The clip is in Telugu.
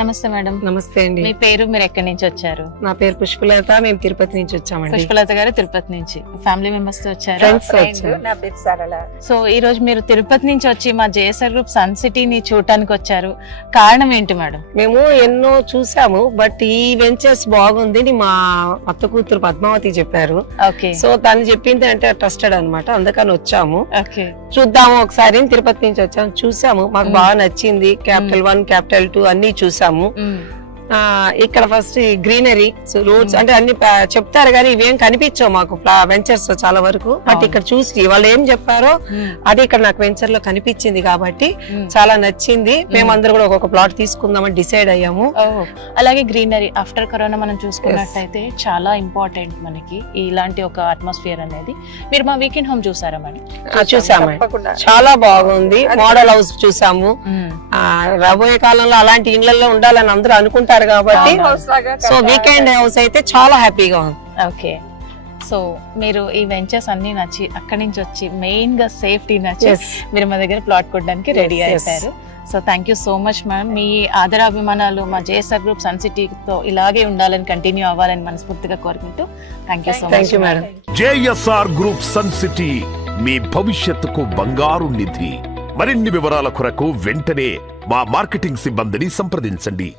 నమస్తే మేడం. నమస్తే అండి. మీ పేరు, మీరు ఎక్కడి నుంచి వచ్చారు? నా పేరు పుష్పలత, మేము తిరుపతి నుంచి వచ్చామండి. పుష్పలత గారు తిరుపతి నుంచి. ఫ్యామిలీ మెంబర్స్ తో వచ్చారా? ఫ్రెండ్స్ వచ్చారు. నా పేరు సరళ. సో ఈ రోజు మీరు తిరుపతి నుంచి వచ్చి మా జేఎస్ఆర్ గ్రూప్ సన్ సిటీని చూడటానికి వచ్చారు. కారణం ఏంటి మేడం? మేము ఎన్నో చూసాము, బట్ ఈ వెంచర్స్ బాగుంది అని మా అత్త కూతురు పద్మావతి చెప్పారు. ఓకే సో తను చెప్పింది అంటే ట్రస్టెడ్ అన్నమాట, అందుకని వచ్చాము. ఓకే చూద్దాము ఒకసారి అని తిరుపతి నుంచి వచ్చాము, చూసాము, మాకు బాగా నచ్చింది. క్యాపిటల్ 1 క్యాపిటల్ 2 అన్ని చూసాము. ఇక్కడ ఫస్ట్ గ్రీనరీ రోడ్స్ అంటే అన్ని చెప్తారు కానీ ఇవేం కనిపించవు మాకు వెంచర్స్ చాలా వరకు. బట్ ఇక్కడ చూసి వాళ్ళు ఏం చెప్పారో అది ఇక్కడ నాకు వెంచర్ లో కనిపించింది కాబట్టి చాలా నచ్చింది. మేమందరూ కూడా ఒక్కొక్క ప్లాట్ తీసుకుందామని డిసైడ్ అయ్యాము. అలాగే గ్రీనరీ ఆఫ్టర్ కరోనా మనం చూసుకున్నట్టయితే చాలా ఇంపార్టెంట్ మనకి ఇలాంటి ఒక అట్మాస్ఫియర్ అనేది. మీరు మా వీకెండ్ హోమ్ చూసారా మేడం? చూసాము, చాలా బాగుంది. మోడల్ హౌస్ చూసాము. రాబోయే కాలంలో అలాంటి ఇళ్లలో ఉండాలని అందరూ అనుకుంటారు కాబట్టి సో వీకెండ్ హౌస్ అయితే చాలా హ్యాపీగా ఉంది. ఓకే, సో మీరు ఈ వెంచర్స్ అన్ని నచ్చి అక్కడి నుంచి వచ్చి మెయిన్ గా సేఫ్టీ నచ్చి మీరు మా దగ్గర ప్లాట్ కొట్టడానికి రెడీ అయిపోయారు. So thank you so much ma'am. మీ ఆదరాభిమానాలు మా జేఎస్ఆర్ గ్రూప్ సన్ సిటీతో ఇలాగే ఉండాలని, కంటిన్యూ అవ్వాలని మనస్ఫూర్తిగా కోరుకుంటూ thank you so much madam. JSR group sun city మీ భవిష్యత్తుకు బంగారు నిధి. మరిన్ని వివరాల కొరకు వెంటనే మా మార్కెటింగ్ సిబ్బందిని సంప్రదించండి.